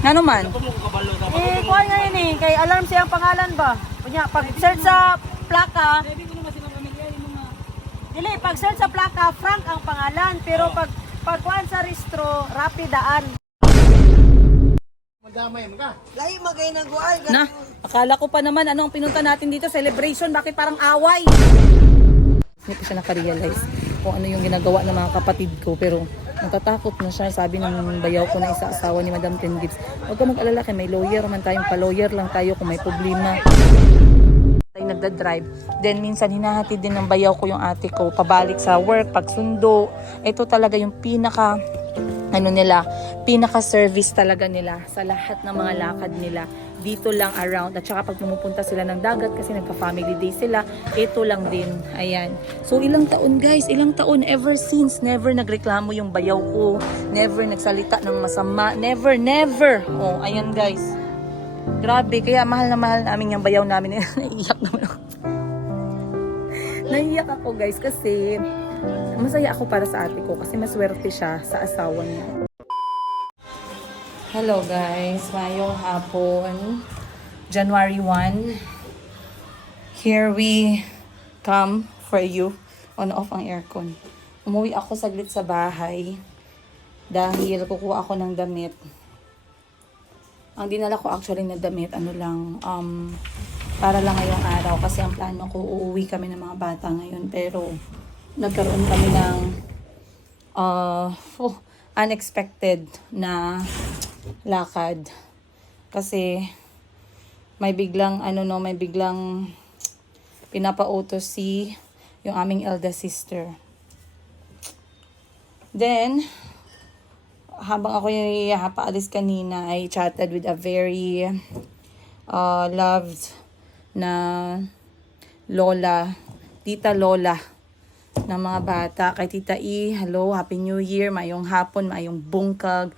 Ano man? Kuha nga yun eh. Kay alarm siya ang pangalan ba? Kunya, pag search sa plaka, dili, pag search sa plaka, Frank ang pangalan. Pero pag kuhaan sa restro, Rapidaan. Madamay mo ka. Lahi magay nang guay. Na, akala ko pa naman anong pinunta natin dito, celebration, bakit parang away? Hindi ko siya nakarealize kung ano yung ginagawa ng mga kapatid ko, pero natatakot na siya. Sabi ng bayaw ko na isa-asawa ni Madam Ten Gibbs, huwag ka mag-alala, may lawyer man tayong pa-lawyer lang tayo kung may problema. Tayo nagda-drive. Then minsan hinahatid din ng bayaw ko yung ate ko pabalik sa work, pagsundo. Ito talaga yung pinaka service talaga nila sa lahat ng mga lakad nila. Dito lang around, at saka pag pumupunta sila ng dagat kasi nagka-family day sila, ito lang din. Ayan. So ilang taon guys, ilang taon, ever since, never nagreklamo yung bayaw ko, never nagsalita ng masama, never. Oh, ayan guys. Grabe, kaya mahal na mahal namin yung bayaw namin. Naiiyak naman ako. Naiiyak ako guys kasi masaya ako para sa ate ko kasi maswerte siya sa asawa niya. Hello guys, mayong hapon, January 1. Here we come for you. On off ang aircon. Umuwi ako saglit sa bahay dahil kukuha ako ng damit. Ang dinala ko actually na damit, para lang ngayong araw kasi ang plano ko, uuwi kami ng mga bata ngayon, pero nagkaroon kami ng unexpected na lakad kasi may biglang pinapautos yung aming eldest sister. Then habang ako yung paalis kanina, I chatted with a very loved na tita lola ng mga bata. Kay Tita E, hello, Happy New Year, mayong hapon, mayong bungkag.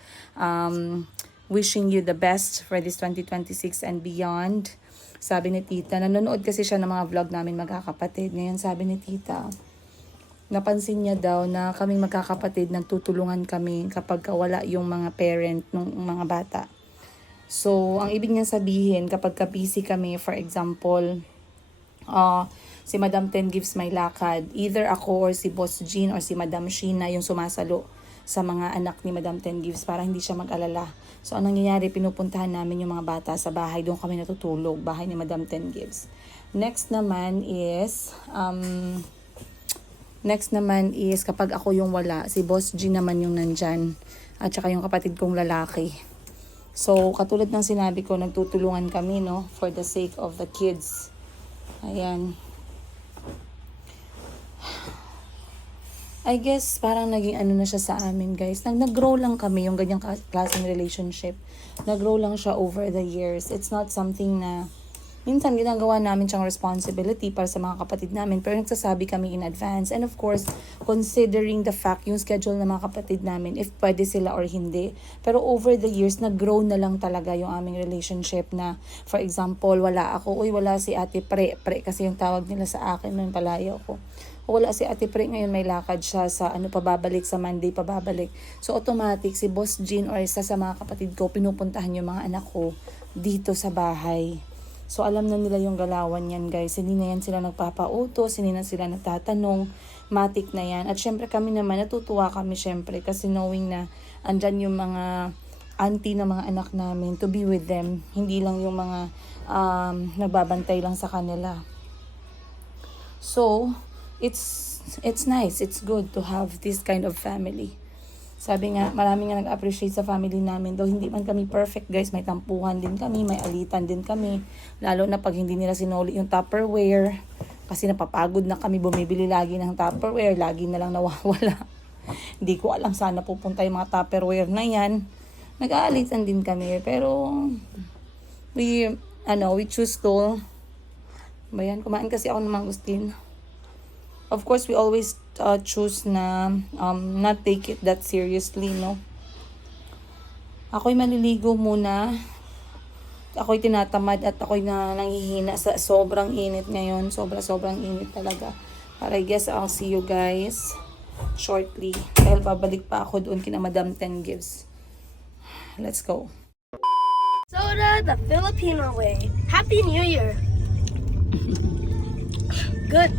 Wishing you the best for this 2026 and beyond. Sabi ni Tita, nanonood kasi siya ng mga vlog namin magkakapatid. Ngayon sabi ni Tita, napansin niya daw na kaming magkakapatid, nagtutulungan kami kapag wala yung mga parent ng mga bata. So, ang ibig niya sabihin, kapag busy kami, for example, si Madam Ten Gibbs may lakad, either ako or si Boss Jean or si Madam Sheena yung sumasalo sa mga anak ni Madam Ten Gibbs para hindi siya mag-alala. So, anong nangyayari, pinupuntahan namin yung mga bata sa bahay, doon kami natutulog, bahay ni Madam Ten Gibbs. Next naman is kapag ako yung wala, si Boss G naman yung nandyan, at saka yung kapatid kong lalaki. So, katulad ng sinabi ko, nagtutulungan kami, no, for the sake of the kids. Ayan. I guess parang naging na siya sa amin guys. Nag-grow lang kami yung ganyang klaseng relationship. Nag-grow lang siya over the years. It's not something na minsan ginagawa namin siyang responsibility para sa mga kapatid namin, pero nagsasabi kami in advance. And of course, considering the fact yung schedule ng mga kapatid namin, if pwede sila or hindi. Pero over the years, nag-grow na lang talaga yung aming relationship na, for example, wala ako, wala si Ate Pre kasi yung tawag nila sa akin nung palayaw ko. Wala si Ate Pre, ngayon may lakad siya sa pababalik, sa Monday pababalik. So automatic, si Boss Jean or isa sa mga kapatid ko, pinupuntahan yung mga anak ko dito sa bahay. So alam na nila yung galawan yan guys. Hindi na yan sila nagpapautos, hindi na sila nagtatanong, matik na yan. At syempre kami naman, natutuwa kami syempre kasi knowing na andyan yung mga auntie na mga anak namin to be with them. Hindi lang yung mga nagbabantay lang sa kanila. So, it's nice, it's good to have this kind of family. Sabi nga, marami nga nag-appreciate sa family namin. Though hindi man kami perfect guys, may tampuhan din kami, may alitan din kami. Lalo na pag hindi nila sinuli yung Tupperware. Kasi napapagod na kami bumibili lagi ng Tupperware, lagi na lang nawawala. Hindi ko alam sana pupunta yung mga Tupperware na yan. Nag-aalitan din kami, pero we choose to. Bayan, kumain kasi ako ng mangustin. Of course, we always choose na not take it that seriously, no? Ako'y maliligo muna. Ako'y tinatamad at ako'y nanghihina sa sobrang init ngayon. Sobrang init talaga. But I guess I'll see you guys shortly. Dahil babalik pa ako doon kina Madam Ten Gibbs. Let's go. Soda the Filipino way. Happy New Year. Good.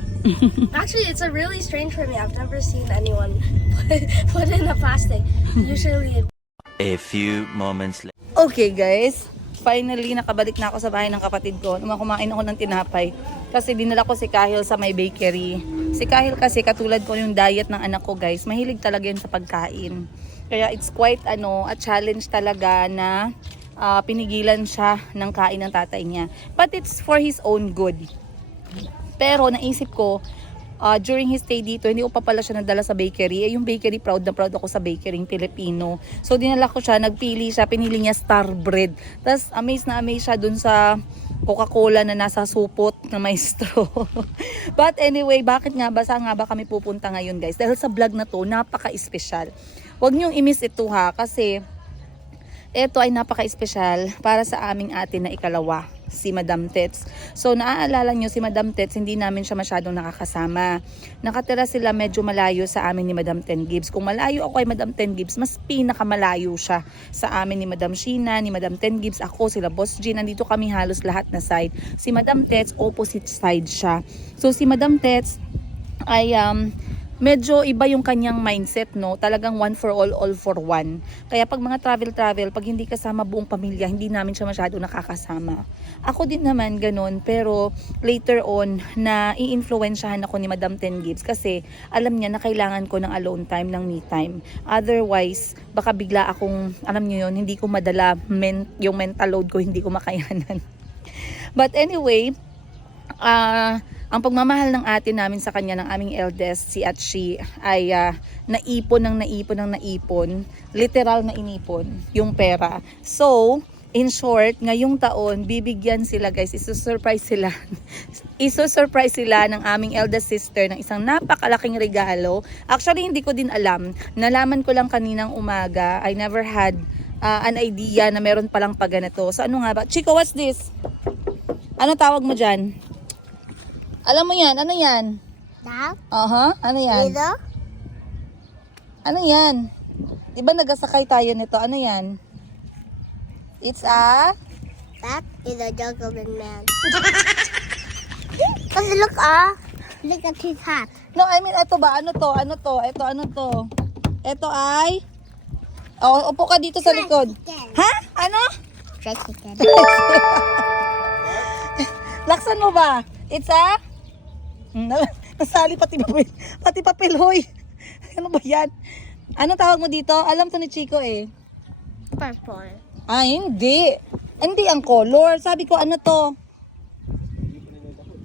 Actually, it's a really strange for me. I've never seen anyone put in a plastic. Usually, A few moments later. Okay guys, finally nakabalik na ako sa bahay ng kapatid ko. Nung kumain ako ng tinapay. Kasi dinala ko si Kahil sa may bakery. Si Kahil kasi katulad ko yung diet ng anak ko guys. Mahilig talaga yun sa pagkain. Kaya it's quite a challenge talaga na pinigilan siya ng kain ng tatay niya. But it's for his own good. Pero naisip ko, during his stay dito, hindi ko pa pala siya nadala sa bakery. Yung bakery, proud na proud ako sa bakery Filipino. So dinala ko siya, nagpili siya, pinili niya star bread. Tapos amazed na amazed siya dun sa Coca-Cola na nasa supot na may straw. But anyway, bakit nga ba, saan nga ba kami pupunta ngayon guys? Dahil sa vlog na to, napaka-espesyal. Huwag niyong i-miss ito ha, kasi ito ay napaka-espesyal para sa aming ate na ikalawa, si Madam Tets. So naaalala nyo, si Madam Tets, hindi namin siya masyadong nakakasama. Nakatira sila medyo malayo sa amin ni Madam Ten Gibbs. Kung malayo ako kay Madam Ten Gibbs, mas pinakamalayo siya sa amin ni Madam Sheena, ni Madam Ten Gibbs, ako, sila Boss G. Nandito kami halos lahat na side. Si Madam Tets, opposite side siya. So si Madam Tets ay medyo iba yung kanyang mindset, no? Talagang one for all for one. Kaya pag mga travel, pag hindi kasama buong pamilya, hindi namin siya masyado nakakasama. Ako din naman ganun, pero later on, na i-influensyahan ako ni Madam Ten Gibbs kasi alam niya na kailangan ko ng alone time, ng me time. Otherwise, baka bigla akong, alam niyo yun, hindi ko madala yung mental load ko, hindi ko makayanan. But anyway, ang pagmamahal ng ate namin sa kanya, ng aming eldest, si Atshi, ay naipon, literal na inipon yung pera. So, in short, ngayong taon, bibigyan sila guys, isusurprise sila ng aming eldest sister ng isang napakalaking regalo. Actually, hindi ko din alam. Nalaman ko lang kaninang umaga. I never had an idea na meron palang pagganito. So, ano nga ba? Chico, what's this? Ano tawag mo dyan? Alam mo yan, ano yan? Dad? Ano yan? Dito? Ano yan? Diba nagasakay tayo nito? Ano yan? It's a... That is a juggling man. Kasi look at his hat. No, I mean, ito ba? Ano to? Ano to? Ito ay... Oh, upo ka dito sa likod. Ha? Ano? Tricycle. Laksan mo ba? It's a... Nasali pati papel, hoy. Ano ba yan? Ano tawag mo dito? Alam to ni Chico eh. Purple. Ay, hindi. Hindi ang color. Sabi ko, ano to?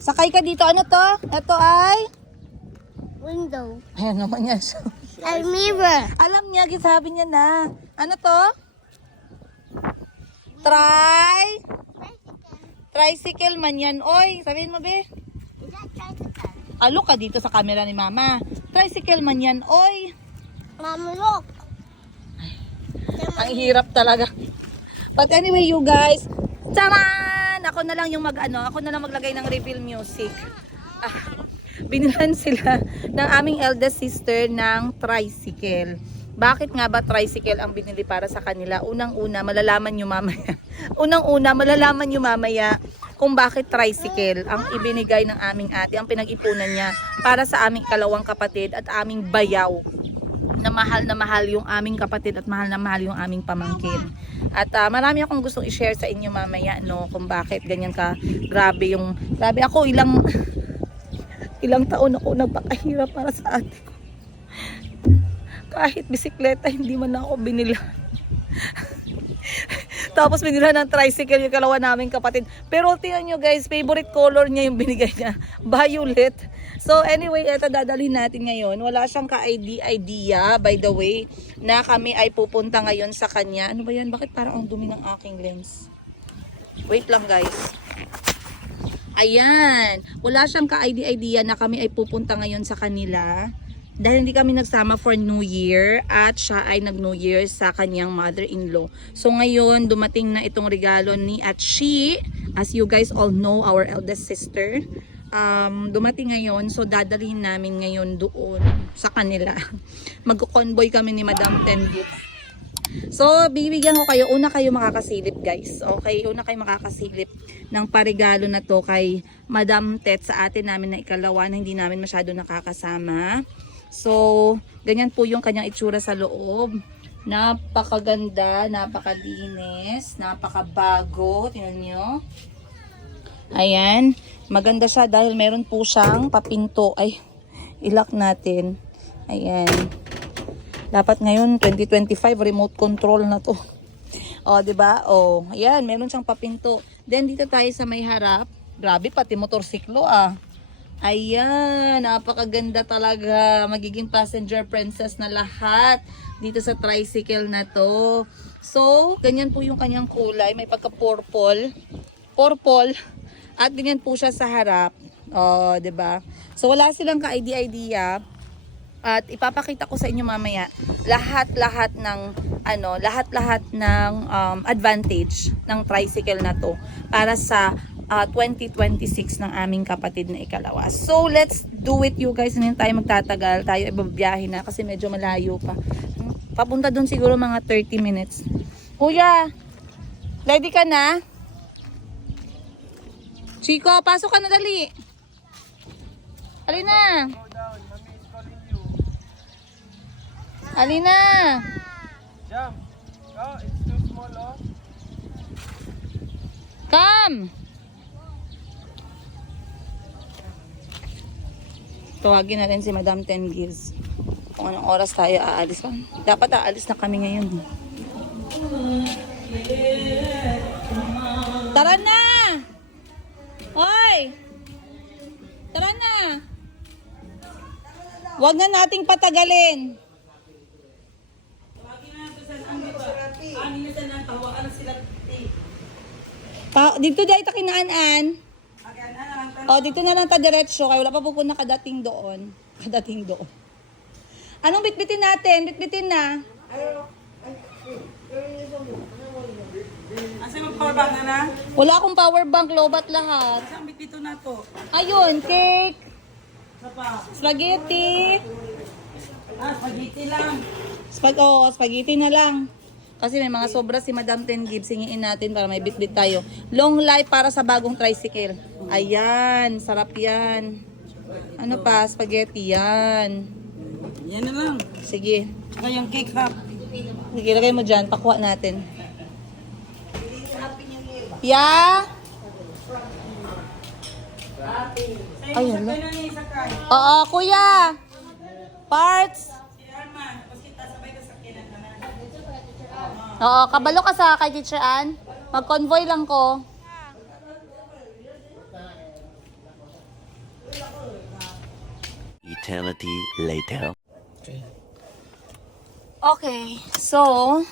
Sakay ka dito. Ano to? Ito ay... Window. Ayan naman yan. A mirror. Alam niya, sabi niya na. Ano to? Tricycle man yan. Oy, sabihin mo, be. Is that tricycle? Alo ka dito sa camera ni Mama. Tricycle man yan. Oy. Mama, look. Ang hirap talaga. But anyway, you guys. Taran! Ako na lang yung ako na lang maglagay ng reveal music. Binilhan sila ng aming eldest sister ng tricycle. Bakit nga ba tricycle ang binili para sa kanila? Unang-una, malalaman nyo mamaya kung bakit tricycle ang ibinigay ng aming ate, ang pinag-ipunan niya para sa aming kalawang kapatid at aming bayaw. Na mahal yung aming kapatid at mahal na mahal yung aming pamangkin. At marami akong gustong i-share sa inyo mamaya, no, kung bakit ganyan ka grabe ako, ilang taon ako nagpakahirap para sa ate ko. Kahit bisikleta, hindi man ako binila. Tapos binila ng tricycle yung kalawa naming kapatid. Pero tingnan nyo guys, favorite color niya yung binigay niya. Violet. So anyway, eto dadalhin natin ngayon. Wala siyang ka-idea, by the way, na kami ay pupunta ngayon sa kanya. Ano ba yan? Bakit parang ang dumi ng aking lens? Wait lang guys. Ayan. Wala siyang ka-idea na kami ay pupunta ngayon sa kanila. Dahil hindi kami nagsama for New Year at siya ay nag-New Year sa kanyang mother-in-law. So ngayon, dumating na itong regalo ni Atshi. As you guys all know, our eldest sister. Dumating ngayon, so dadalhin namin ngayon doon sa kanila. Mag-convoy kami ni Madam Ten Gibbs. So, bibigyan ko kayo, una kayo makakasilip guys. Okay, una kayo makakasilip ng parigalo na to kay Madam Tet sa atin namin na ikalawa na hindi namin masyado nakakasama. So, ganyan po yung kanyang itsura sa loob. Napakaganda, napakalinis, napakabago. Tingnan nyo. Ayan, maganda siya dahil meron po siyang papinto. Ay, ilak natin. Ayan. Dapat ngayon 2025 remote control na to. Oh, 'di ba? Oh, ayan, meron siyang papinto. Then dito tayo sa may harap. Grabe pati motorsiklo ah. Ayan, napakaganda talaga. Magiging passenger princess na lahat dito sa tricycle na to. So, ganyan po yung kanyang kulay, may pagka-purple. Purple. At ganyan po siya sa harap. Oh, 'di ba? So wala silang ka-idea. At ipapakita ko sa inyo mamaya lahat-lahat ng advantage ng tricycle na to para sa 2026 ng aming kapatid na ikalawa. So let's do it you guys. Hindi tayo magtatagal. Tayo ibabiyahe na kasi medyo malayo pa. Papunta doon siguro mga 30 minutes. Kuya, ready ka na? Chico, pasok ka na dali. Halina. Halina. Jump. Oh, it's too small, oh. Come. Tawagin natin si Madam Ten Gives. Kung anong oras tayo aalis. Dapat aalis na kami ngayon. Tara na! Hoy! Tara na! Huwag na nating patagalin. Dito dahil ta kinaan-an. O, dito na lang ta diretsyo. Kaya wala pa pupunta kadating doon. Kadating doon. Anong bitbitin natin? Bitbitin na. Asa yung power bank na? Wala akong power bank, lobat lahat. Asa ang bitbito na to? Ayun, cake. Sa pa? Spaghetti. Spaghetti lang. Spaghetti na lang. Kasi may mga sobra si Madam Ten Gibbs. Hingiin natin para may bitbit tayo. Long life para sa bagong tricycle. Ayan, sarap yan. Ano pa? Spaghetti yan. Yan na lang. Sige. Saka yung cake ha. Sige, lagay mo dyan. Pakuha natin. Yeah? Ayun lang. Oo, kuya. Parts. Oo, kabalo ka sa kay Teacher Ann. Mag-convoy lang ko. Eternity later. Okay, so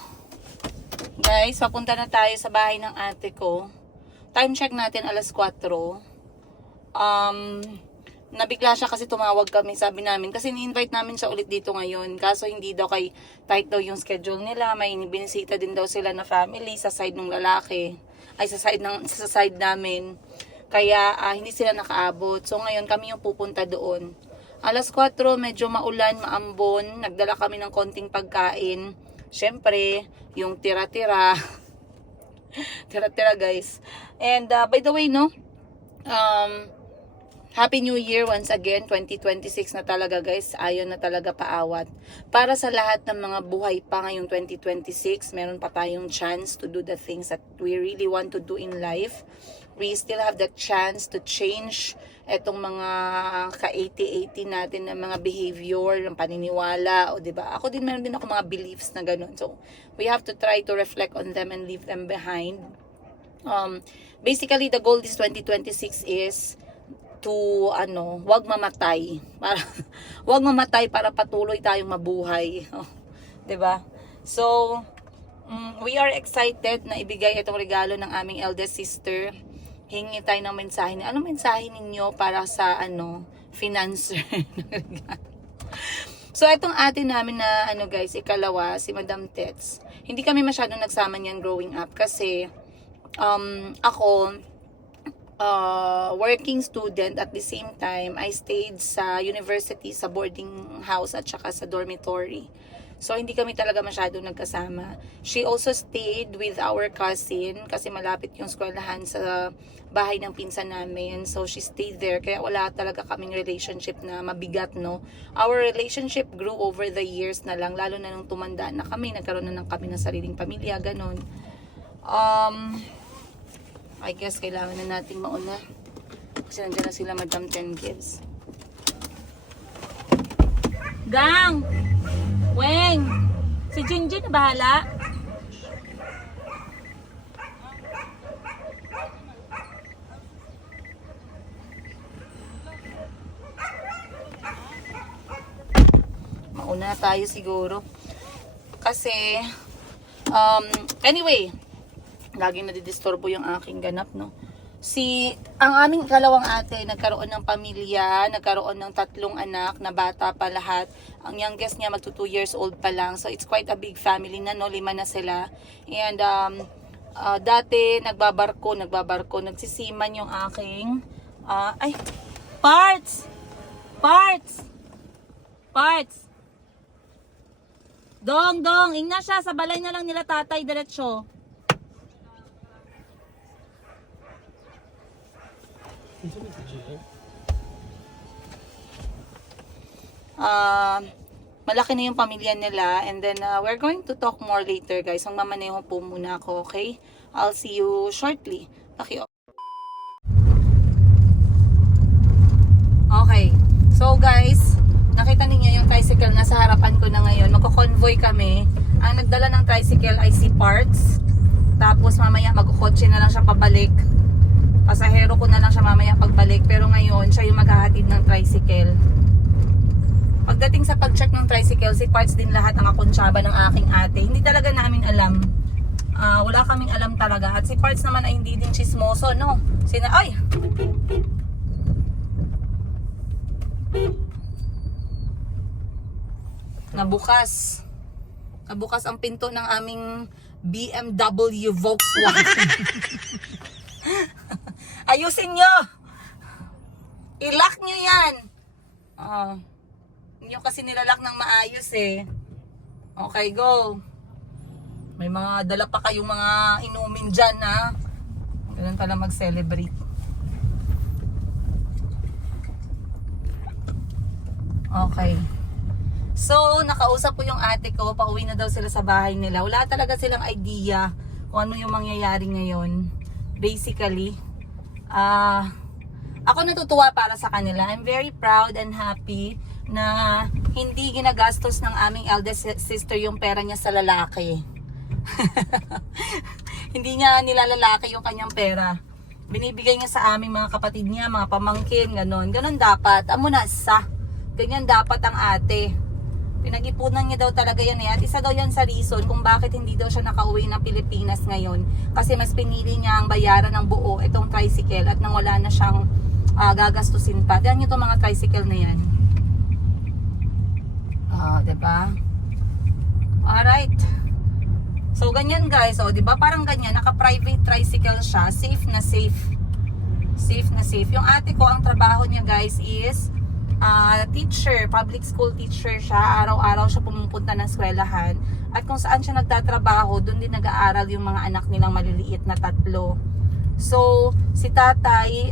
guys, papunta na tayo sa bahay ng ate ko. Time check natin alas 4. Nabigla siya kasi tumawag kami, sabi namin. Kasi ni-invite namin siya ulit dito ngayon. Kaso hindi daw tight daw yung schedule nila. May binisita din daw sila na family sa side ng lalaki. Ay, sa side namin. Kaya hindi sila nakaabot. So ngayon kami yung pupunta doon. Alas 4, medyo maulan, maambon. Nagdala kami ng konting pagkain. Syempre, yung tira-tira. Tira-tira guys. And by the way, no? Happy New Year once again, 2026 na talaga guys, ayon na talaga paawat. Para sa lahat ng mga buhay pa ngayong 2026, meron pa tayong chance to do the things that we really want to do in life. We still have the chance to change etong mga ka-80-80 natin na mga behavior, ng paniniwala, o diba? Ako din, meron din ako mga beliefs na ganun. So, we have to try to reflect on them and leave them behind. Basically, the goal this 2026 is to wag mamatay para patuloy tayong mabuhay. 'Di ba? So we are excited na ibigay itong regalo ng aming eldest sister. Hingi tayo ng mensahe. Anong mensahe ninyo para sa financer? So itong atin namin na guys, ikalawa, si Madam Tets. Hindi kami masyadong nagsama niyan growing up kasi ako working student, at the same time I stayed sa university, sa boarding house at saka sa dormitory. So, hindi kami talaga masyado nagkasama. She also stayed with our cousin kasi malapit yung eskwelahan sa bahay ng pinsan namin. So, she stayed there. Kaya wala talaga kaming relationship na mabigat, no? Our relationship grew over the years na lang. Lalo na nung tumanda na kami. Nagkaroon na ng kami ng sariling pamilya. Ganon. I guess kailangan na nating mauna. Kasi nandiyan na sila Madam 10 Gives. Gang! Weng! Si Jinjin na bahala. Mauna tayo siguro. Kasi, anyway, laging nadidisturbo yung aking ganap, no? Ang aming kalawang ate, nagkaroon ng pamilya, nagkaroon ng 3 anak na bata pa lahat. Ang youngest niya magto 2 years old pa lang. So, it's quite a big family na, no? 5 na sila. And, dati, nagbabarko, nagsisiman yung aking, Parts! Dong, ingna siya, sa balay na lang nila tatay, diretsyo. Malaki na yung pamilya nila, and then we're going to talk more later, guys. Magmamaneho po muna ako, okay? I'll see you shortly. Okay, so guys, nakita niyo yung tricycle na sa harapan ko na ngayon. Magko-convoy kami. Ang nagdala ng tricycle ay si Parts. Tapos mamaya magkukotse na lang siya pabalik. Pasahero ko na lang siya mamaya pagbalik. Pero ngayon, siya yung maghahatid ng tricycle. Pagdating sa pag-check ng tricycle, si Parts din lahat ang kakonsyaba ng aking ate. Hindi talaga namin alam. Wala kaming alam talaga. At si Parts naman ay hindi din chismoso, no? Nabukas ang pinto ng aming BMW Volkswagen. Ayusin nyo! I-lock nyo yan! Hindi kasi nilalak ng maayos eh. Okay, go! May mga dala pa kayong mga inumin dyan, ha? Ganun pala mag-celebrate. Okay. So, nakausap ko yung ate ko. Pauwi na daw sila sa bahay nila. Wala talaga silang idea kung ano yung mangyayari ngayon. Basically, ako natutuwa para sa kanila. I'm very proud and happy na hindi ginagastos ng aming eldest sister yung pera niya sa lalaki. Hindi niya nilalalaki yung kanyang pera. Binibigay niya sa aming mga kapatid niya, mga pamangkin, ganon. Ganon dapat. Amunasa. Ganyan dapat ang ate. Pinag-ipunan niya daw talaga yan eh. At isa daw yan sa reason kung bakit hindi daw siya nakauwi ng Pilipinas ngayon. Kasi mas pinili niya ang bayaran ng buo itong tricycle at nang wala na siyang gagastusin pa. Tignan niyo itong mga tricycle na yan. Diba? Alright. So, ganyan guys. O, diba? Parang ganyan. Naka-private tricycle siya. Safe na safe. Safe na safe. Yung ate ko, ang trabaho niya guys is teacher, public school teacher siya. Araw-araw siya pumupunta ng eskwelahan. At kung saan siya nagtatrabaho, doon din nag-aaral yung mga anak nilang maliliit na 3. So, si tatay,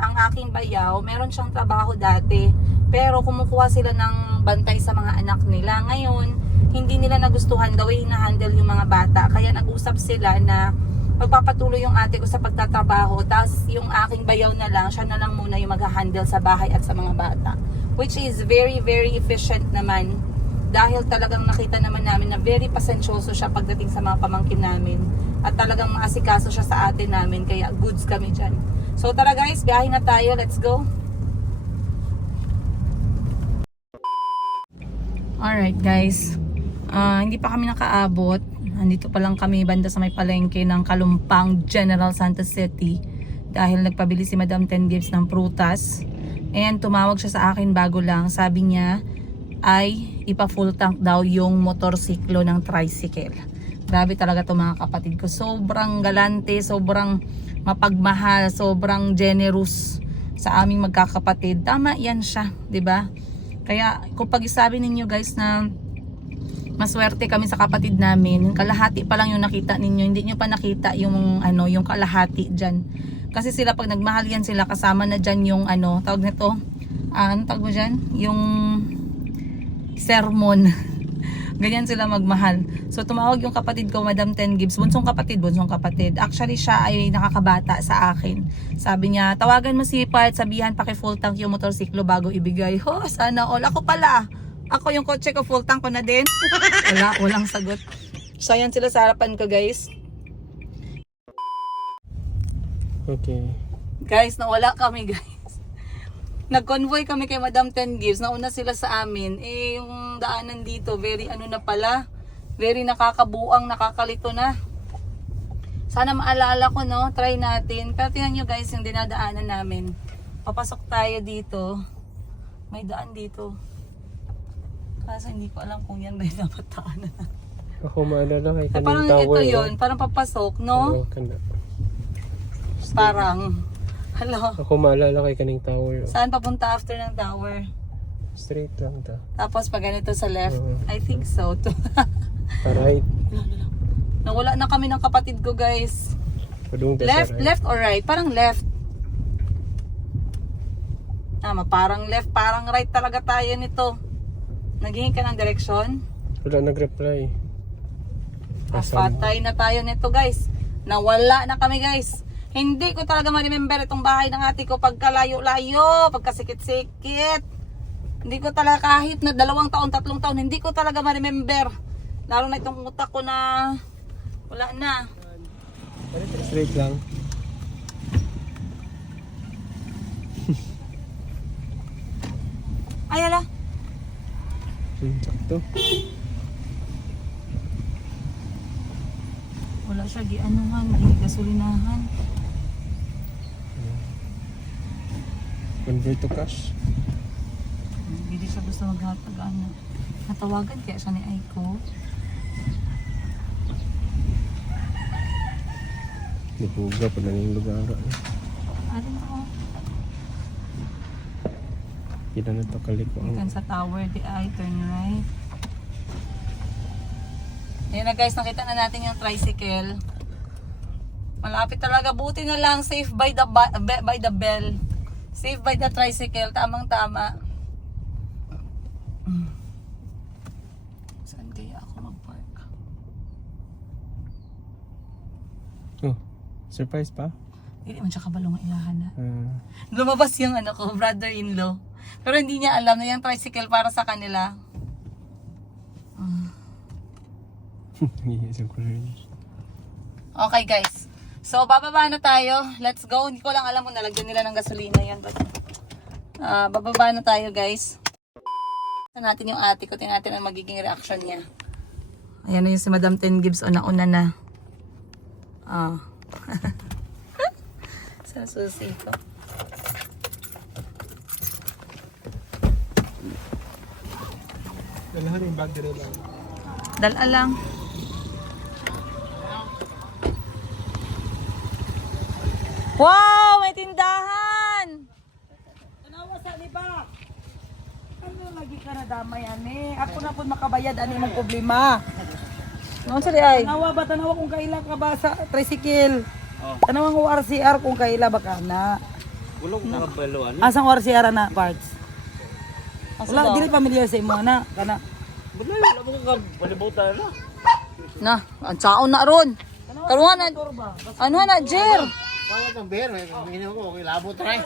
ang aking bayaw, meron siyang trabaho dati. Pero kumukuha sila ng bantay sa mga anak nila. Ngayon, hindi nila nagustuhan daw hina-handle yung mga bata. Kaya nag-usap sila na magpapatuloy yung ate ko sa pagtatrabaho, tapos yung aking bayaw na lang, siya na lang muna yung mag-handle sa bahay at sa mga bata. Which is very, very efficient naman. Dahil talagang nakita naman namin na very pasensyoso siya pagdating sa mga pamangkin namin. At talagang maasikaso siya sa ate namin, kaya goods kami dyan. So tara guys, biyahe na tayo, let's go! Alright guys, hindi pa kami nakaabot. Andito pa lang kami banda sa may palengke ng Kalumpang, General Santos City. Dahil nagpabili si Madam 10 Gives ng prutas. And tumawag siya sa akin bago lang. Sabi niya ay ipa-full tank daw yung motorsiklo ng tricycle. Grabe talaga to mga kapatid ko. Sobrang galante, sobrang mapagmahal, sobrang generous sa aming magkakapatid. Tama yan siya, 'di ba? Kaya kung pag-isabi ninyo guys na maswerte kami sa kapatid namin. Kalahati pa lang yung nakita ninyo. Hindi nyo pa nakita yung ano, yung kalahati dyan. Kasi sila pag nagmahal yan sila, kasama na dyan yung ano, tawag nito, ano tawag mo dyan? Yung sermon. Ganyan sila magmahal. So tumawag yung kapatid ko, Madam Ten Gibbs, bunsong kapatid. Actually siya ay nakakabata sa akin. Sabi niya, tawagan mo si Part, sabihan paki full tank yung motorsiklo bago ibigay. Ho, sana all. Ako pala. Ako yung kotse ko, full tank ko na din. Walang sagot. So ayan sila sa harapan ko, guys. Okay. Guys, nawala kami, guys. Nag-convoy kami kay Madam Ten Gibbs. Nauna sila sa amin. Eh, yung daanan dito, very ano na pala. Very nakakabuang, nakakalito na. Sana maalala ko, no? Try natin. Pero tingnan nyo, guys, yung dinadaanan namin. Papasok tayo dito. May daan dito. Kasi hindi ko alam kung yan ba yung dapat daanan. Ako maalala kay kaning Parang tower. ito yun. Parang papasok, no? Oo, kana. Parang. Hello. Ako maalala kay kaning tower. Saan papunta after ng tower? Straight lang ta. Tapos pag ganito sa left, Oo. I think so. Right. Nawala na kami ng kapatid ko, guys. Padung ta Left, sa right. left or right? Parang left. Parang left, parang right talaga tayo nito. Naghingi ka ng direksyon? Wala nag-reply. Patay na tayo nito, guys. Nawala na kami, guys. Hindi ko talaga ma-remember itong bahay ng ate ko pagkalayo-layo, pagkasikit-sikit. Hindi ko talaga kahit na 2 taon, 3 taon, hindi ko talaga ma-remember. Lalo na itong utak ko na wala na. Straight lang. Ay, ala. Sakto. Wala siya gianuhan, gasolinahan. Convert to cash. Hindi siya gusto maghatag ano. Natawagan kaya siya ni Aiko. Napuga pa na yung lugar. Alin ko? Kita na to kaliko Ikan ang sa tower, di ay turn right. Ayan na, guys, nakita na natin yung tricycle. Malapit talaga, buti na lang safe by the bell. Safe by the tricycle, tamang tama. Saan kaya ako mag-park? Oh, surprise pa? Hindi man siya kabalong ilahan na. Ah, Lumabas yung ano ko, brother-in-law. Pero hindi niya alam na yung tricycle para sa kanila. isang kulay. Okay, guys. So, bababa na tayo. Let's go. Hindi ko lang alam kung nalagyan nila ng gasolina yan. But, bababa na tayo, guys. Tignan natin yung ate ko. Tingnan natin ang magiging reaction niya. Ayan na yung si Madam Ten Gibbs. Una-una na. Sa susi ko. Dalahan yung battery lang. Dala lang. Wow! May tindahan! Tanawa sa ni ba? Ano lagi ka na damay ani? Ako na pud makabayad ani mong problema. Ano sa di ay? Tanawa kung kaila ka ba sa tricycle. Tanawa ng RCR kung kaila ba ka na. Bulong na kabaluan. Asang RCR na parts? Asa Wala, daw? dili familiar sa imo na. Kana. Wala mo ka palibutan na. Na, ang tsaon na ron. Karuhan na, ano na, Jer? Bakit ang beer? May ko, okay labot rin.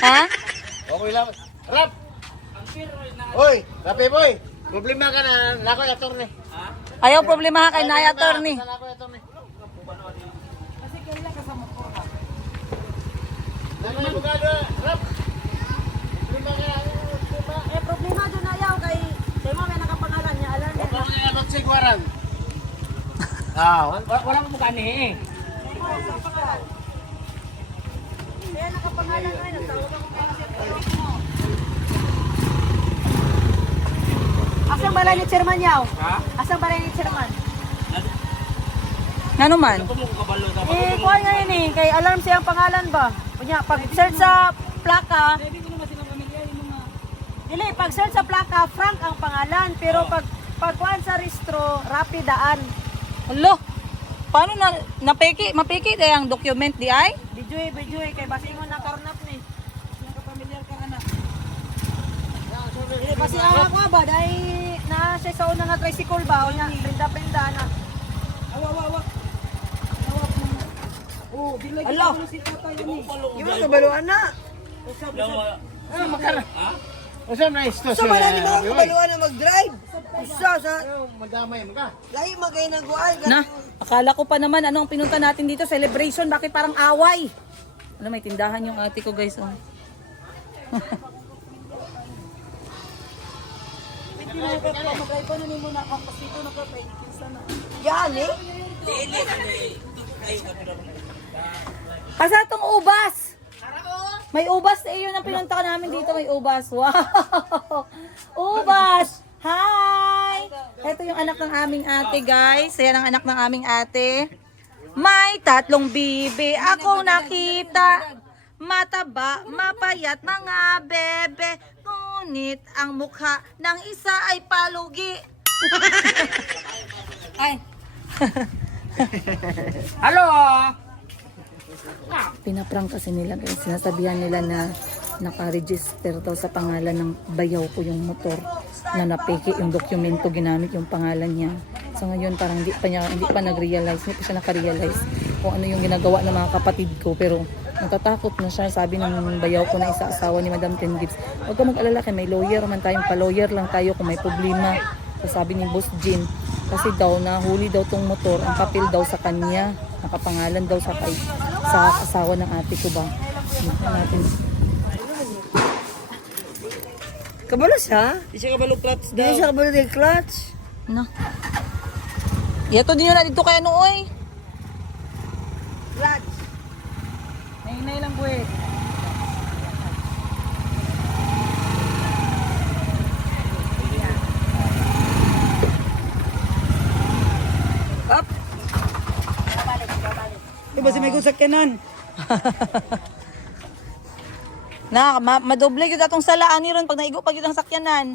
Ha? Okay labot. Rap! Oy, Rapi boy! Problema ka na, nako yung attorney. Ayaw problema kay Naya Attorney. Nako yung attorney. Kasi kaila ka sa motor ba? Nako yung bugado, Rap! Problema ka na, problema. Eh problema do na yaw kay mo may nakapangalan niya alam niya. Huwag ka na sigwaran. Wala mo mukha ni eh. Kaya nakapangalan ay nagtawag ako kay Asang balay ni chairman yaw? Ha? Asang balay ni chairman? Ano man? Eh, kuha nga yun eh. Kay alarm siya ang pangalan ba? Kunya, pag search sa plaka, dili, pag search sa plaka, Frank ang pangalan. Pero pag pagkuhan sa restro, rapidaan. Alo, paano na, mapiki tayo ang document di ay? Bijoy, kay basingon na karnap ni. Sino ka pamilyar ka anak? Kasi ako ba, dahil na siya sa unang nga tricycle ba, o niya, pinda na. Awa. Oh, bilay ka si tatay ni. Yung mga kabaluan na. Usap na isto So, wala ni mga kabaluan na mag-drive. Isa sa Madamay mo ka. lahi magay ng guay. Na, akala ko pa naman anong pinunta natin dito, celebration, bakit parang away? Ano, may tindahan yung ate ko guys, oh. Yan eh. Asa tong ubas? May ubas eh, yun ang pinunta namin dito, may ubas. Wow! Ubas! Hi! Ito yung anak ng aming ate, guys. Ayan ang anak ng aming ate. May 3 bibi akong nakita. Mataba, mapayat mga bebe. Ngunit ang mukha ng isa ay palugi. Ay. Hello! Pinaprank kasi nila guys. Sinasabihan nila na naka-register daw sa pangalan ng bayaw ko yung motor, na napeke yung dokumento, ginamit yung pangalan niya. So ngayon parang hindi pa nag-realize, hindi pa siya naka-realize kung ano yung ginagawa ng mga kapatid ko. Pero natatakot na siya. Sabi ng bayaw ko na isa asawa ni Madam Ten Gibbs, huwag ka mag-alala, may lawyer man tayong pa-lawyer lang tayo kung may problema. So sabi ni Boss Jean, kasi daw nahuli daw tong motor, ang papel daw sa kanya, nakapangalan daw sa asawa ng ate ko ba. Natin. Kabalo siya? Di siya kabalo clutch Hindi siya kabalo ng clutch. No. Yato din yun na dito kaya nooy. Clutch. Nainay lang buwet. Up. Diba si may sakyanan? Na, madoble yun atong salaan ni ron pag naigo pag yun ang sakyanan.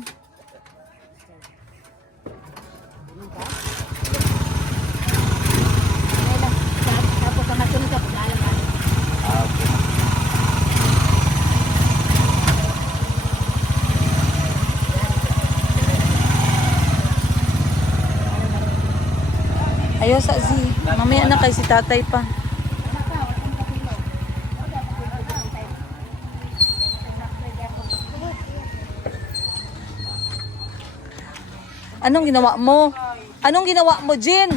Ayaw sa si, mamaya na kay si tatay pa. Anong ginawa mo? Anong ginawa mo, Jin?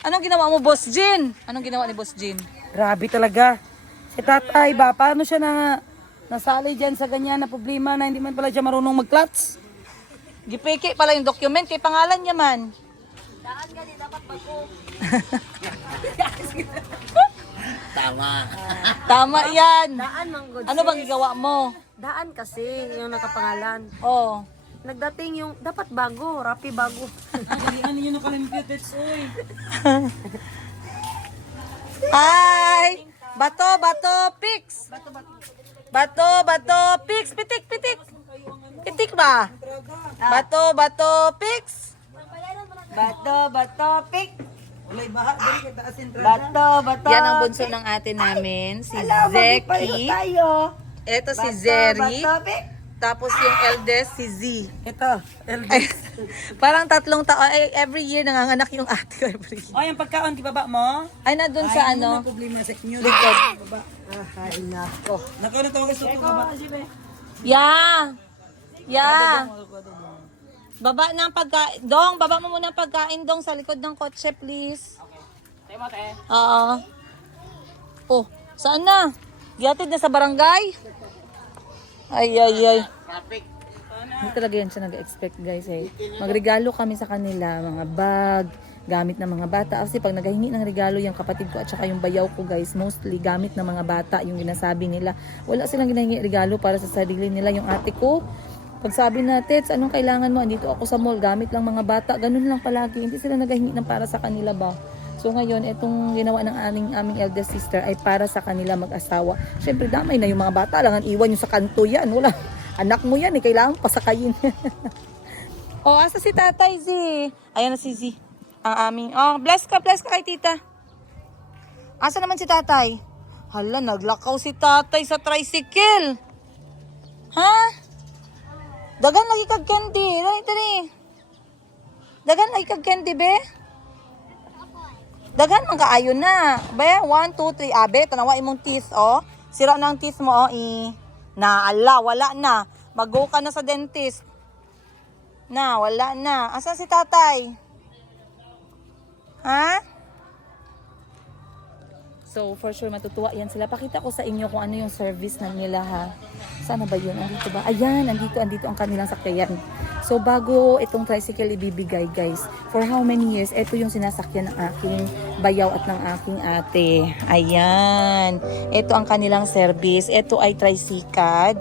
Anong ginawa mo, Boss Jin? Anong ginawa ni Boss Jin? Grabe talaga. Si tatay ba, paano siya nasali dyan sa ganyan na problema na hindi man pala siya marunong mag-clutch? Gipeke pala yung document, kay pangalan niya man. Tama yan. Daan mang good. Ano bang ginawa mo? Daan kasi yung nakapangalan. Oh. Nagdating yung dapat bago, rapi bago. Ano yun ang kalimpited, oy? Hi! Bato, pix! Bato, pix! Pitik! Pitik ba? Bato, pix! Bato, pick. Bato. Yan ang bunso ng ate namin, si Zeki. Tayo. Ito si Zeri. Bato, pick. Tapos yung eldest, si Z. Ito, Ay, parang 3 taon. Ay, every year nanganganak yung ate ko every year. O, yung pagkaon, di baba mo? Ay, na dun sa ano? Problema sa inyo. Likod. Ay, nako. Nako na tawagan sa baba. Yeah. Baba ng pagkain. Dong, baba mo muna ang pagkain, Dong, sa likod ng kotse, please. Oo. Oh, saan na? Diatid na sa barangay? Ay. Hindi talaga yan siya nag-expect, guys. Eh. Magregalo kami sa kanila, mga bag, gamit ng mga bata. Kasi pag naghahingi ng regalo yung kapatid ko at saka yung bayaw ko, guys, mostly gamit ng mga bata yung ginasabi nila. Wala silang ginahingi regalo para sa sarili nila. Yung ate ko, pag sabi na, Tets, anong kailangan mo? Andito ako sa mall, gamit lang mga bata. Ganun lang palagi. Hindi sila naghahingi ng para sa kanila ba? So ngayon, itong ginawa ng aming eldest sister ay para sa kanila mag-asawa. Siyempre, damay na yung mga bata. Langan iwan yung sa kanto yan. Wala. Anak mo yan, kailangan pasakayin. Oh, asa si Tatay Z? Ayan na si Z. Ang aming, oh, bless ka kay tita. Asa naman si Tatay? Hala, naglakaw si Tatay sa tricycle. Ha? Dagan lagi kag candy. Dali. Dagan lagi kag candy, be? Dagan man kaayo na. Be, 1, 2, 3. Abe, tanawa imong teeth, oh. Sira na ang teeth mo, oh. Naala, wala na. Mag-go ka na sa dentist. Na, wala na. Asan si Tatay? Ha? So, for sure, matutuwa yan sila. Pakita ko sa inyo kung ano yung service na nila, ha? Sana ba yun? Andito ba? Ayan, andito ang kanilang sakyan. So, bago itong tricycle ibibigay, guys, for how many years, ito yung sinasakyan ng aking bayaw at ng aking ate. Ayan. Ito ang kanilang service. Ito ay tricycad.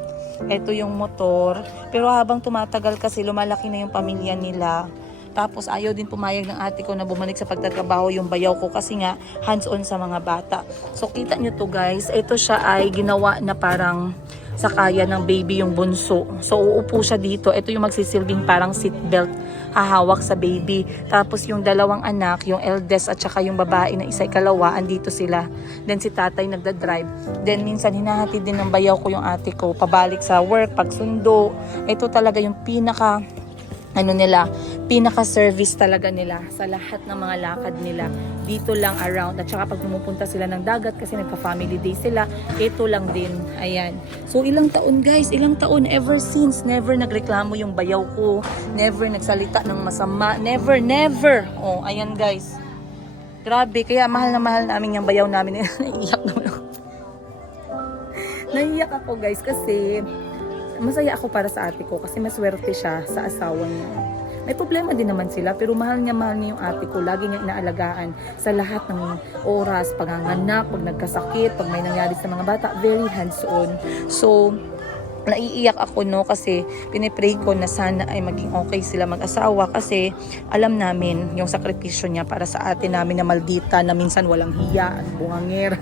Ito yung motor. Pero habang tumatagal kasi, lumalaki na yung pamilya nila. Tapos ayaw din pumayag ng ate ko na bumalik sa pagtatrabaho yung bayaw ko kasi nga hands-on sa mga bata. So kita nyo to guys, ito siya ay ginawa na parang sakaya ng baby yung bunso. So uupo siya dito, ito yung magsisilbing parang seatbelt hahawak sa baby. Tapos yung dalawang anak, yung eldest at saka yung babae na isa ikalawa, andito sila. Then si tatay nagdadrive. Then minsan hinahatid din ng bayaw ko yung ate ko pabalik sa work, pagsundo. Ito talaga yung pinaka service talaga nila sa lahat ng mga lakad nila. Dito lang around. At saka pag pumupunta sila ng dagat kasi nagka-family day sila, ito lang din. Ayan. So ilang taon guys, ever since, never nagreklamo yung bayaw ko, never nagsalita ng masama, never. Oh, ayan guys. Grabe, kaya mahal na mahal namin yung bayaw namin. Naiiyak naman ako. Naiiyak ako guys kasi masaya ako para sa ate ko kasi maswerte siya sa asawa niya. May problema din naman sila pero mahal niya yung ate ko. Lagi niya inaalagaan sa lahat ng oras, panganganak, pag nagkasakit, pag may nangyari sa mga bata, very hands-on. So, naiiyak ako no kasi pinipray ko na sana ay maging okay sila mag-asawa kasi alam namin yung sakripisyo niya para sa ate namin na maldita na minsan walang hiya at bungangera.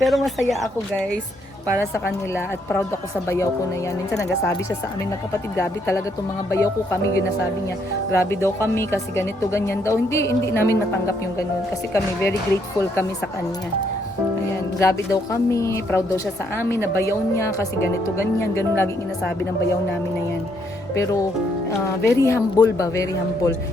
Pero masaya ako guys para sa kanila at proud ako sa bayaw ko na yan. Minsan nagasabi siya sa amin magkapatid, grabe talaga itong mga bayaw ko kami. Yun nasabi niya, grabe daw kami kasi ganito, ganyan daw. Hindi namin matanggap yung ganun kasi kami very grateful kami sa kanya. Ayan, grabe daw kami, proud daw siya sa amin na bayaw niya kasi ganito, ganyan. Ganun lagi inasabi ng bayaw namin na yan. Pero very humble.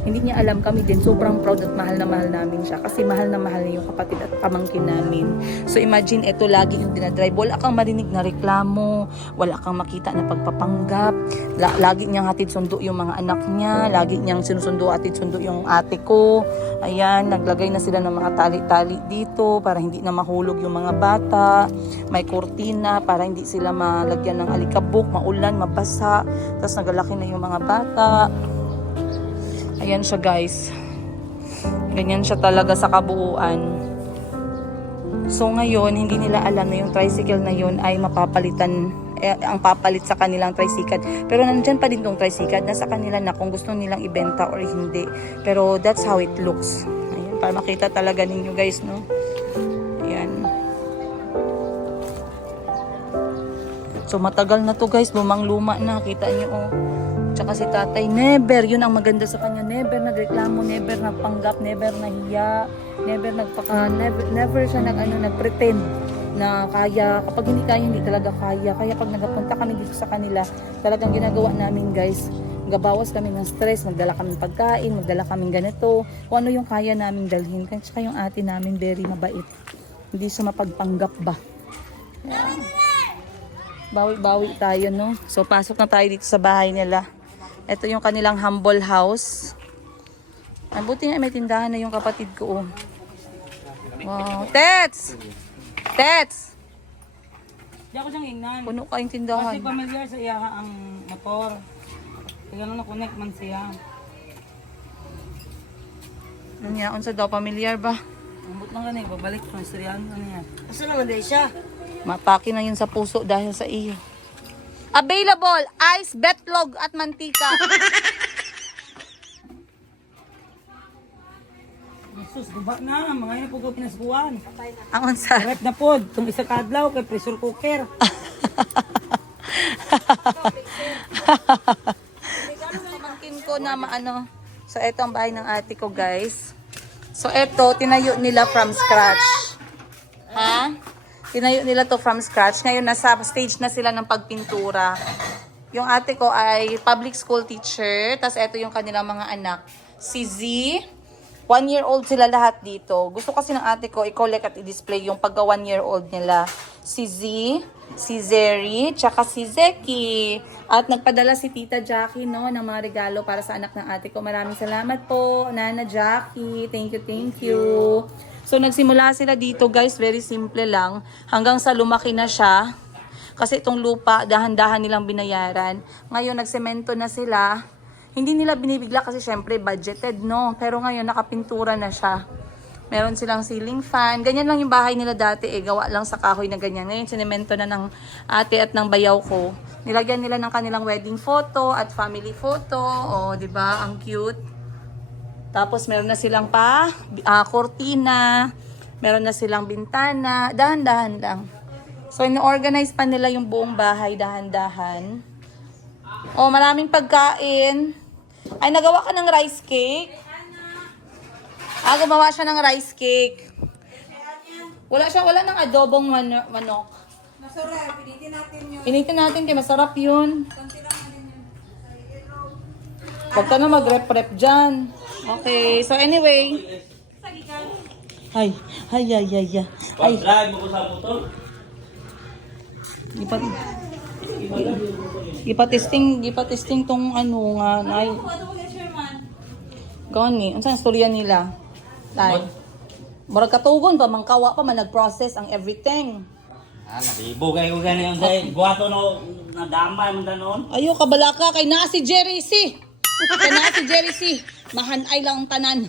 Hindi niya alam kami din, sobrang proud at mahal na mahal namin siya kasi mahal na mahal niya yung kapatid at pamangkin namin. So imagine, ito lagi yung dinadrive. Wala kang marinig na reklamo, wala kang makita na pagpapanggap. Lagi niyang hatid sundo yung mga anak niya, lagi niyang sinusundo hatid sundo yung ate ko. Ayan, naglagay na sila ng mga tali-tali dito para hindi na mahulog yung mga bata. May kurtina para hindi sila malagyan ng alikabok, maulan, mabasa. Tapos nagalaki na yung mga bata. Ayan siya guys. Ganyan siya talaga sa kabuuan. So ngayon, hindi nila alam na yung tricycle na yun ay mapapalitan, ang papalit sa kanilang tricycle. Pero nandyan pa din tong tricycle, nasa kanila na kung gusto nilang ibenta or hindi. Pero that's how it looks. Ayan, para makita talaga ninyo guys, no? Ayan. So matagal na to guys, lumang-luma na, kita nyo oh. Tsaka si tatay, never, yun ang maganda sa kanya, never nagreklamo, never nagpanggap, never nahiya, never siya nagpretend na kaya. Kapag hindi kaya, hindi talaga kaya. Kaya pag nagpunta kami dito sa kanila, talagang ginagawa namin guys, gabawas kami ng stress, magdala kami pagkain, magdala kami ganito, kung ano yung kaya namin dalhin. Tsaka yung ate namin, very mabait. Hindi siya mapagpanggap ba. Yeah. Bawi-bawi tayo, no? So, pasok na tayo dito sa bahay nila. Ito yung kanilang humble house. Ang buti nga may tindahan na yung kapatid ko. Oh. Wow. Tets! Di ako siyang ingnan. Puno ka yung tindahan. Kasi familiar sa iya ang motor. Kaya na connect man siya. Nanyaon sa daw, familiar ba? Ambot lang ganun, babalik ko. Istoryahan ko niya. Asa naman din siya? Mapaki na yun sa puso dahil sa iyo. Available, ice, betlog at mantika. Jesus, guba na. Mga yun po ko pinaskuhan. Ang unsa. Rep na po. Itong isa kadlaw kay pressure cooker. ko na maano. So, ito ang bahay ng ate ko, guys. So, ito, tinayo nila from scratch. Ha? Tinayo nila to from scratch. Ngayon, nasa stage na sila ng pagpintura. Yung ate ko ay public school teacher. Tapos, ito yung kanilang mga anak. Si Z, 1-year-old sila lahat dito. Gusto kasi ng ate ko i-collect at i-display yung pagka 1-year-old nila. Si Z, si Zeri, tsaka si Zeki. At nagpadala si Tita Jackie, no, ng mga regalo para sa anak ng ate ko. Maraming salamat po, Nana Jackie. Thank you, thank you. So, nagsimula sila dito, guys. Very simple lang. Hanggang sa lumaki na siya. Kasi itong lupa, dahan-dahan nilang binayaran. Ngayon, nagsemento na sila. Hindi nila binibigla kasi syempre budgeted, no? Pero ngayon, nakapintura na siya. Meron silang ceiling fan. Ganyan lang yung bahay nila dati eh. Gawa lang sa kahoy na ganyan. Ngayon, sinemento na ng ate at ng bayaw ko. Nilagyan nila ng kanilang wedding photo at family photo. O, di ba? Ang cute. Tapos, meron na silang kortina. Meron na silang bintana. Dahan-dahan lang. So, in-organize pa nila yung buong bahay dahan-dahan. O, maraming pagkain. Ay, nagawa ka ng rice cake? Gumawa siya ng rice cake. Wala ng adobong manok. Masarap, pinitin natin yun. Initin natin kaya masarap yun. Huwag ka na mag-rep-rep dyan. Okay, so anyway. Ay. Gipatesting tong ano nga. Ay. Gani, ang saan storya nila? Tay. Murag katugon pa, mangkawa pa, man nag-process ang everything. Nabibo kayo ganyan dahil buhato no nadamay man danon. Ayo, kabalaka, kay naa si Jerry C. Mahanay lang ang tanan.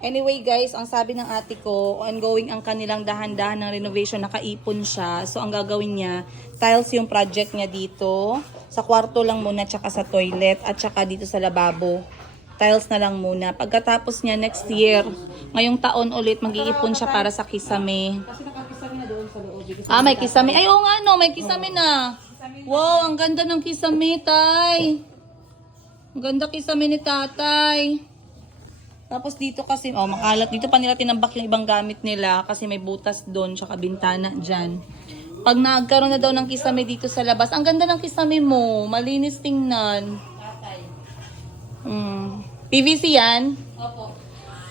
Anyway guys, ang sabi ng ate ko, ongoing ang kanilang dahan-dahan ng renovation, nakaipon siya. So ang gagawin niya, tiles yung project niya dito. Sa kwarto lang muna, tsaka sa toilet, at tsaka dito sa lababo. Tiles na lang muna. Pagkatapos niya next year, ngayong taon ulit, mag-iipon siya para sa kisame. May kisame. Ay, oo nga no, may kisame na. Wow, ang ganda ng kisame, tay. Ang ganda kisame ni tatay. Tapos dito kasi, makalat. Dito pa nila tinambak yung ibang gamit nila kasi may butas doon, tsaka bintana dyan. Pag nagkaroon na daw ng kisame dito sa labas, ang ganda ng kisame mo. Malinis tingnan. PVC yan? Opo.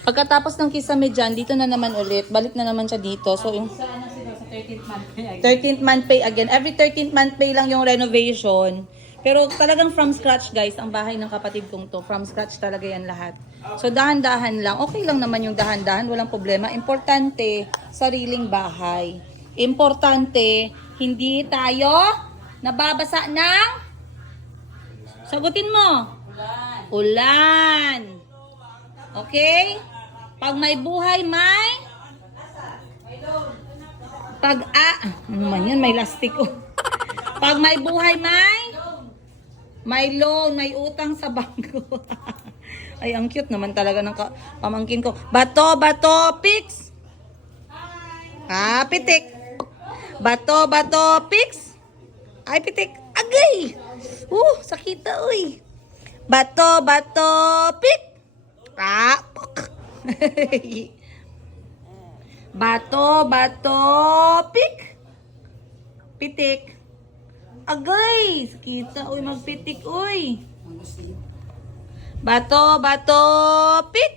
Pagkatapos ng kisame dyan, dito na naman ulit. Balik na naman siya dito. So, yung 13th month pay again. 13th month pay again. Every 13th month pay lang yung renovation. Pero talagang from scratch, guys, ang bahay ng kapatid kong to. From scratch talaga yan lahat. So, dahan-dahan lang. Okay lang naman yung dahan-dahan. Walang problema. Importante, sariling bahay. Importante, hindi tayo nababasa ng... Sagutin mo. Ulan. Okay? Pag may buhay, may... Ano man yan? May lastik ko. Pag may buhay, may loan, may utang sa bangko. Ay, ang cute naman talaga ng pamangkin ko. Bato, pics. Pitik. Bato, pics. Ay, pitik. Agay. Sakita, uy. Bato, pik. Pok. Bato, pik. Pitik. Agay. Sakita, uy. Magpitik, uy. Bato, pik.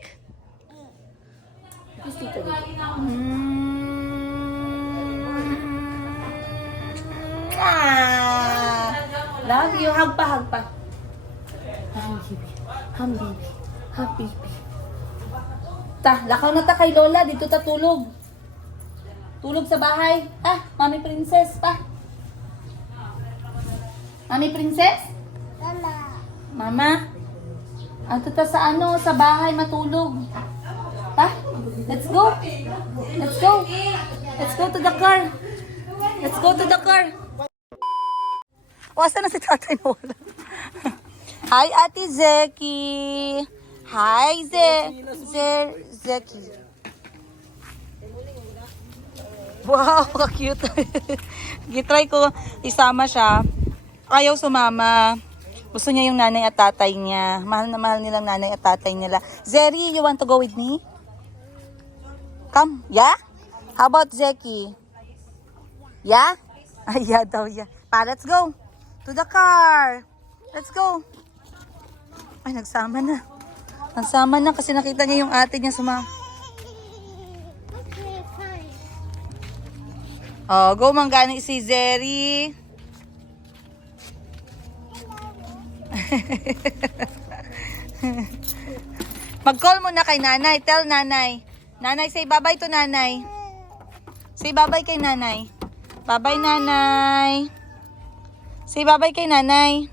Love you. Hug pa. Happy. Lakaw na ta kay Lola. Dito ta tulog. Tulog sa bahay. Mami Princess pa. Mami Princess? Mama? Ato ta sa sa bahay matulog. Let's go. Let's go to the car. Wasa na si tatay mo. Hi, Ate Zeki. Hi, Zeki. Wow, ka-cute. Gitry ko, isama siya. Ayaw sumama. Gusto niya yung nanay at tatay niya. Mahal na mahal nilang nanay at tatay nila. Zeri, you want to go with me? Come. Yeah? How about Zeki? Yeah? Ay, yeah daw, yeah. Let's go. To the car. Let's go. Ay, nagsama na. Nagsama na kasi nakita niya yung ate niya Okay, fine. Oh, go manggani si Zeri. Mag-call mo na kay nanay. Tell nanay. Nanay, say bye-bye to nanay. Say bye-bye kay nanay. Bye-bye, nanay. Say bye-bye kay nanay.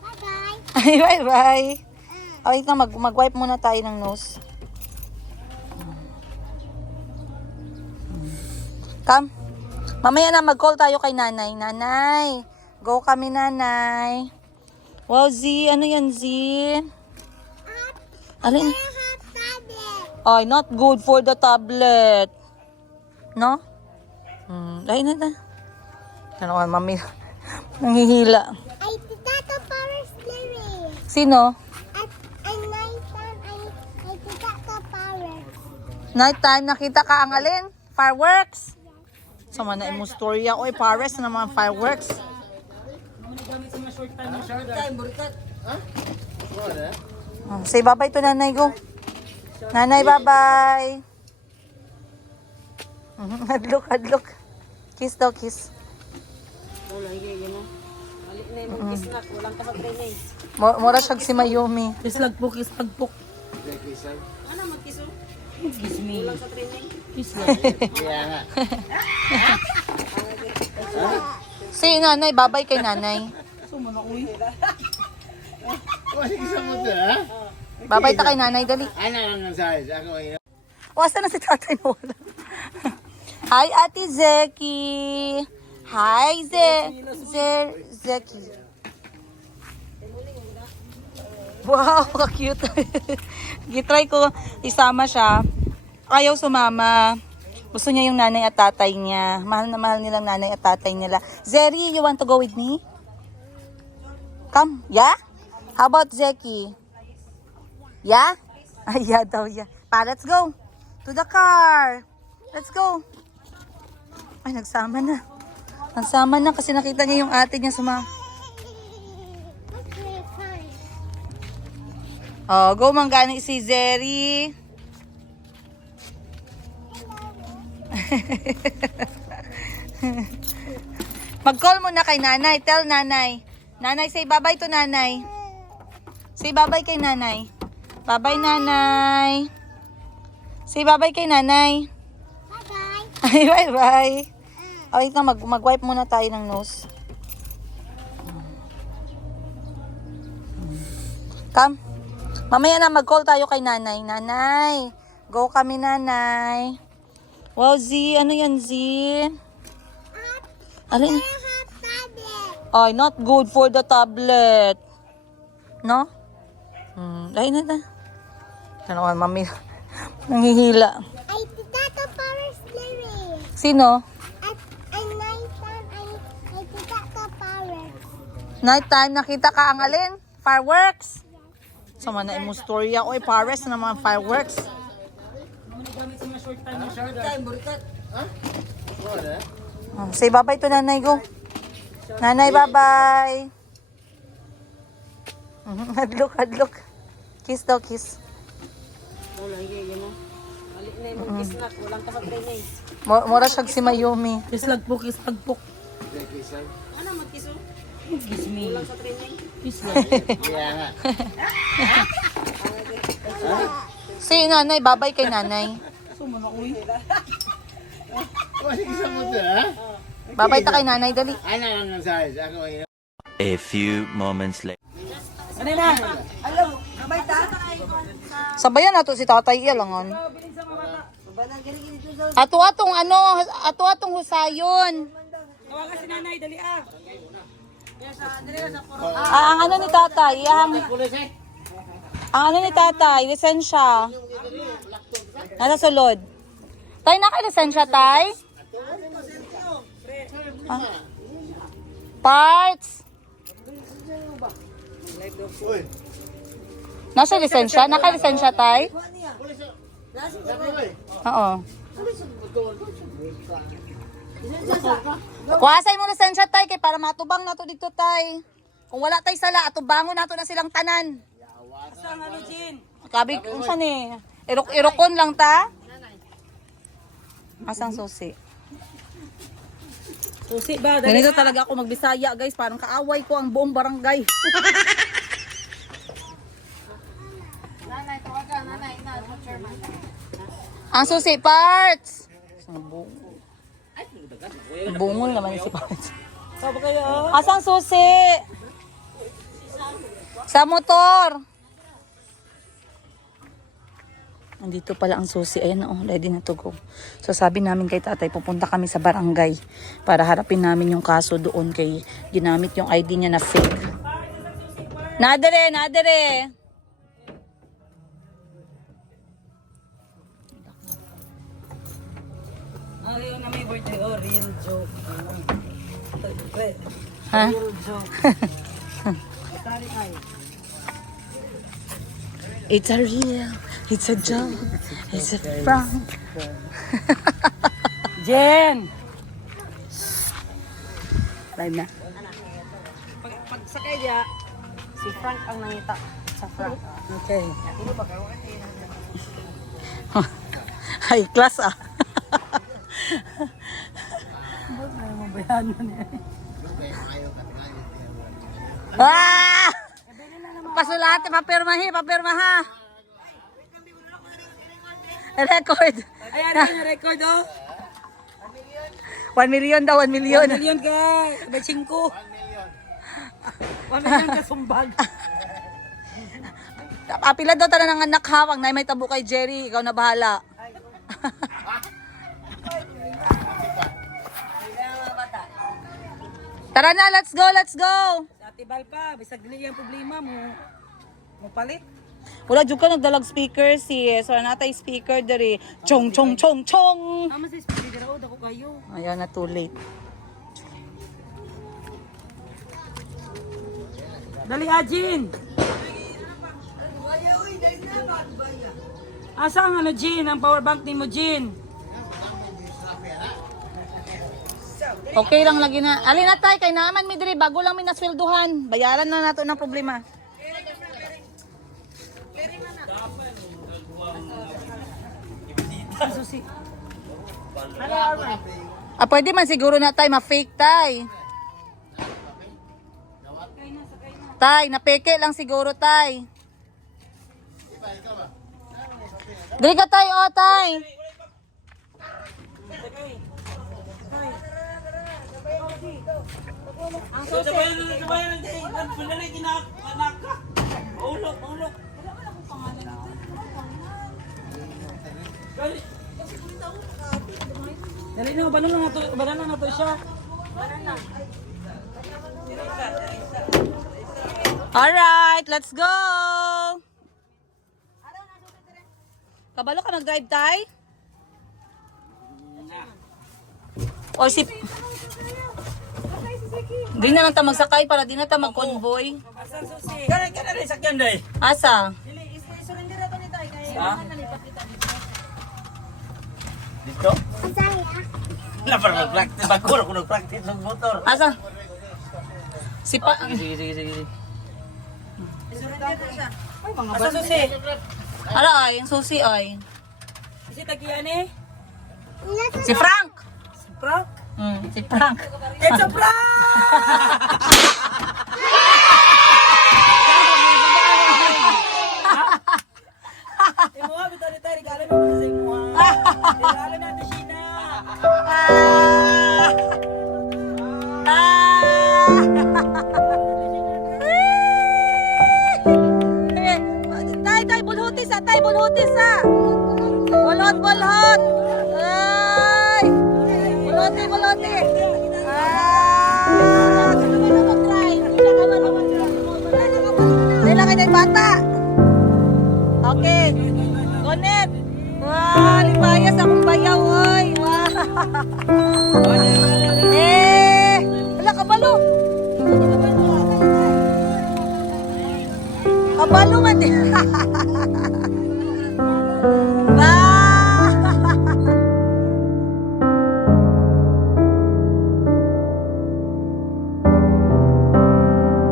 Bye-bye. Ay, bye-bye. Okay na, mag-wipe muna tayo ng nose. Come. Mamaya na mag-call tayo kay nanay. Nanay. Go kami, nanay. Wow, Z. Ano yan, Z? Alin? Ay, not good for the tablet. No? Ay, na. Ano ka, mami? Nanghihila. Ay, Tata Power's lyric. Sino? At nighttime, ay Tata Power. Nighttime, nakita ka ang alin? Fireworks? Sama na imong storya. Oy, Paris na naman fireworks. Say bye-bye to nanay, go. Nanay, bye-bye. Hadlok. Kiss daw, kiss. Mura siyag si Mayumi. Kislagpok. Kaya nga. Si nanay, bye-bye kay nanay. Kasi isang mo to, ha? Bye-bye ta kay nanay, dali. Ano ang size? Ako ay... Wasa na si tatay na wala. Hi, Ate Zeki. Hi, Zeki. Wow, ka-cute. Gitry ko, isama siya. Ayaw sumama. Gusto niya yung nanay at tatay niya. Mahal na mahal nilang nanay at tatay nila. Zeri, you want to go with me? Come. Yeah? How about Zeki? Yeah? Ay, yeah daw, yeah. Let's go. To the car. Let's go. Ay, nagsama na. Nagsama na kasi nakita niya yung ate niya Okay, fine. Oh, go manggani si Zeri. Mag-call mo na kay nanay. Tell nanay. Nanay, say bye-bye to nanay. Say bye-bye kay nanay. Bye-bye, nanay. Say bye-bye kay nanay. Bye-bye. Ay, bye-bye. Okay na, mag-wipe muna tayo ng nose. Come. Mamaya na, mag-call tayo kay nanay. Nanay. Go kami, nanay. Wow, Z. Ano yan, Z? Alin? Ay, not good for the tablet. No? Ay, na. Ano ka, mami? Nanghihila. Ay, Tata Power's lyric. Sino? At nighttime, ay Tata Power. Nighttime, nakita ka ang alin? Fireworks? Sama na imong storya. Oy, Paris na naman fireworks. Say bye-bye to nanay, go. Nanay, bye-bye. Hadlok. Kiss daw, kiss. Mura siyag si Mayumi. Kislagpok. Kaya nga. Si nanay, bye-bye kay nanay. Kasi isang mo to, ha? Bye-bye ta kay nanay, dali. Ano ang size? Ako ay... A few moments later. Ano na? Sabayan na to si tatay iyalangon. Ato-atong husayon. Tawagan si nanay, dali ah. Ang ano ni tatay, ang ano ni tatay, lisensya. Nasa sulod. Tay, naka-lisensya, tay? Parts. Uy, Nasa lisensya? Naka-lisensya, tay? Rapi boy. Oo. Kuhasay mo lisensya, tay, kay para matubang na to dito, tay. Kung wala tay sala, atubangon nato na silang tanan. Asa ang ano, Jin? Kabig, unsan eh? Irok-irokon lang ta? Asang susi? Susi ba? Dali Ganito talaga ako magbisaya, guys. Parang kaaway ko ang buong barangay. Ang susi parts. Bungol naman si parts. Sabo kayo. Asang susi? Sa motor. Andito pala ang susi. Ayan na, oh, ready na to go. So sabi namin kay tatay, pupunta kami sa barangay para harapin namin yung kaso doon kay ginamit yung ID niya na fake. Nadere, nadere. Ayaw na may birthday. Oh, real joke. Ha? Real joke. Tari kayo. It's a real, it's a joke, it's a prank. Jen! Live na. Pag sakay niya, si Frank ang nangita sa Frank. Okay. High class ah. Ah! Pasulate, papirmahi, papirmaha. Record. Ayan, ayan, record oh. 1 million daw, 1 million. 1 million ka. Sabay 5. 1 million ka sumbag. Apila daw tanan ng anak ha, wag na may tabo kay Jerry, ikaw na bahala. Tara na, let's go, let's go. Dati bal pa, bisag dili yung problema mo. Mo palit. Wala jud ka nagdalag speaker so natay speaker diri. Chong chong chong chong. Tama sa speaker oh, dako kayo. Ayan na, too late. Dali Ajin. Asa ang ano Jin, ang power bank ni mo Jin? Okay lang lagi na. Ali na tay, kay naman mi diri bago lang mi naswelduhan. Bayaran na nato ng problema. Susi. Ah, pwede man siguro na tay, ma-fake tay. Tay, napeke lang siguro tay. Dili ka tay, oh tay. Dali na, banana na to siya. Alright, let's go! Kabalo ka nag-drive, tay? O si... Di na lang ta magsakay para di na ta mag-convoy. Asan susi? Kana rin sakyan day. Asa? Surrender ato ni tay kay. Ha? Dito? Wala pa nag-practice. Baguro ko nag-practice ng motor. Asa? Si pa... Sige. Asan susi? Ala ay, yung susi ay. Si tagian eh. Si Frank! Frank? Si Frank. It's a prank! Imuha, bito ni tayo. Regalo na sa imuha. Regalo na ito, Sheena. Tay, bulhutis ah, tay, bulhutis ah. Bulhot. Ay! Bulhoti. Ah! Dila ka na yung bata. Okay. Connect. Wow, limayas akong bayaw, oy. Wow. Wala ka balo. Kabalo man din. Ba!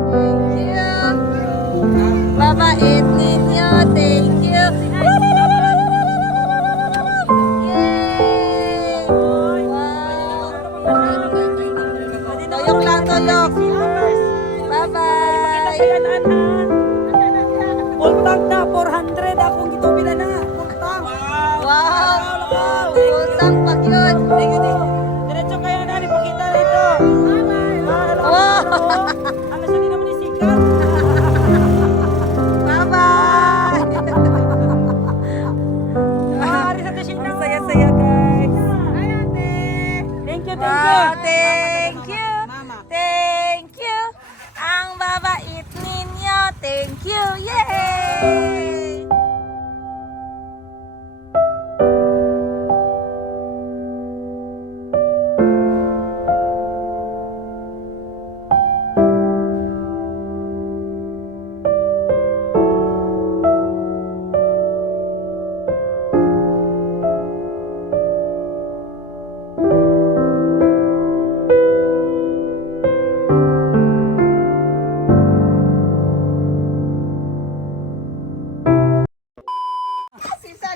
Thank you. Babait ninyo. Thank you. Yay! Wow! Tuyok lang, tuyok. Bye-bye! Ultang na, 400 akong gitubila na. Ultang. Wow! Utang pag yun. Diretso kayo na, ipakita rito. Wow! Ano sa naman ni Sikat? Bye-bye! Ari sa Tishina. Saya-saya guys. Thank you, thank you. Wow, thank you. Mama. Thank you. Ang babait ninyo. Thank you. Yay!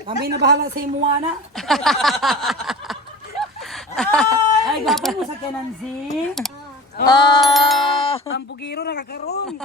Kami na bahala sa imuana. Ay, gwapo mo sa Kenanzi. Oh! Ang bugiro nakakaroon.